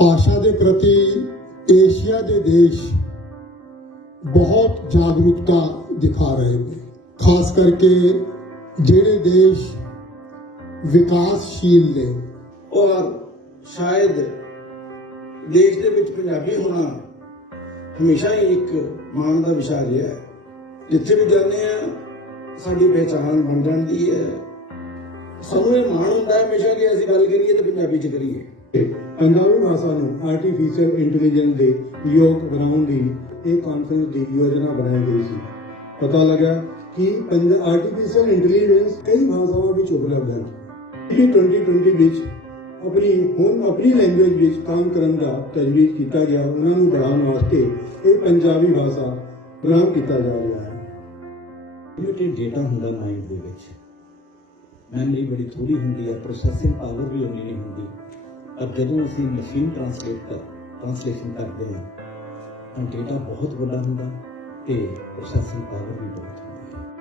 ਭਾਸ਼ਾ ਦੇ ਪ੍ਰਤੀ ਏਸ਼ੀਆ ਦੇ ਦੇਸ਼ ਬਹੁਤ ਜਾਗਰੂਕਤਾ ਦਿਖਾ ਰਹੇ ਨੇ। ਖਾਸ ਕਰਕੇ ਜਿਹੜੇ ਦੇਸ਼ ਵਿਕਾਸਸ਼ੀਲ ਨੇ। ਔਰ ਸ਼ਾਇਦ ਦੇਸ਼ ਦੇ ਵਿੱਚ ਪੰਜਾਬੀ ਹੋਣਾ ਹਮੇਸ਼ਾ ਹੀ ਇੱਕ ਮਾਣ ਦਾ ਵਿਸ਼ਾ ਰਿਹਾ ਹੈ। ਜਿੱਥੇ ਵੀ ਜਾਂਦੇ ਆ ਸਾਡੀ ਪਹਿਚਾਣ ਬਣ ਜਾਂਦੀ ਹੈ। ਸਾਨੂੰ ਇਹ ਮਾਣ ਹੁੰਦਾ ਹੈ ਹਮੇਸ਼ਾ ਕਿ ਅਸੀਂ ਗੱਲ ਕਰੀਏ ਤਾਂ ਪੰਜਾਬੀ ਚ ਕਰੀਏ। ਪੰਜਾਬੀ ਭਾਸ਼ਾ ਨੂੰ ਆਰਟੀਫੀਸ਼ੀਅਲ ਇੰਟੈਲੀਜੈਂਸ ਦੇ ਯੋਗ ਬਣਾਉਣ ਲਈ ਇਹ ਕਾਨਫਰੰਸ ਦੀ ਯੋਜਨਾ ਬਣਾਈ ਗਈ ਸੀ। ਪਤਾ ਲੱਗਾ ਕਿ ਆਰਟੀਫੀਸ਼ੀਅਲ ਇੰਟੈਲੀਜੈਂਸ ਕਈ ਭਾਸ਼ਾਵਾਂ ਵਿੱਚ ਉਪਲਬਧ ਹੈ ਇਹ 2020 ਵਿੱਚ ਆਪਣੀ, ਹੁਣ ਆਪਣੀ ਲੈਂਗੁਏਜ ਵਿੱਚ ਕੰਮ ਕਰਨ ਦਾ ਤਜਵੀਜ਼ ਕੀਤਾ ਗਿਆ, ਉਹਨਾਂ ਨੂੰ बढ़ाਉਣ ਵਾਸਤੇ ਇਹ ਪੰਜਾਬੀ ਭਾਸ਼ਾ ਪ੍ਰਦਾਨ ਕੀਤਾ ਜਾ ਰਿਹਾ ਹੈ। ਲਿਮਿਟਡ ਡੇਟਾ ਹੁੰਦਾ ਮਾਈਂਡ ਦੇ ਵਿੱਚ। ਮੈਮਰੀ ਬੜੀ ਥੋੜੀ ਹੁੰਦੀ ਹੈ ਪ੍ਰੋਸੈਸਿੰਗ ਪਾਵਰ ਵੀ ਉਨੀ ਨਹੀਂ ਹੁੰਦੀ ਪਰ ਜਦੋਂ ਅਸੀਂ ਮਸ਼ੀਨ ਟ੍ਰਾਂਸਲੇਟ ਕਰ ਟ੍ਰਾਂਸਲੇਸ਼ਨ ਕਰਦੇ ਹਾਂ ਤਾਂ ਡੇਟਾ ਬਹੁਤ ਵੱਡਾ ਹੁੰਦਾ ਤੇ ਪ੍ਰੋਸੈਸਿੰਗ ਪਾਵਰ ਵੀ ਬਹੁਤ ਹੁੰਦੀ ਹੈ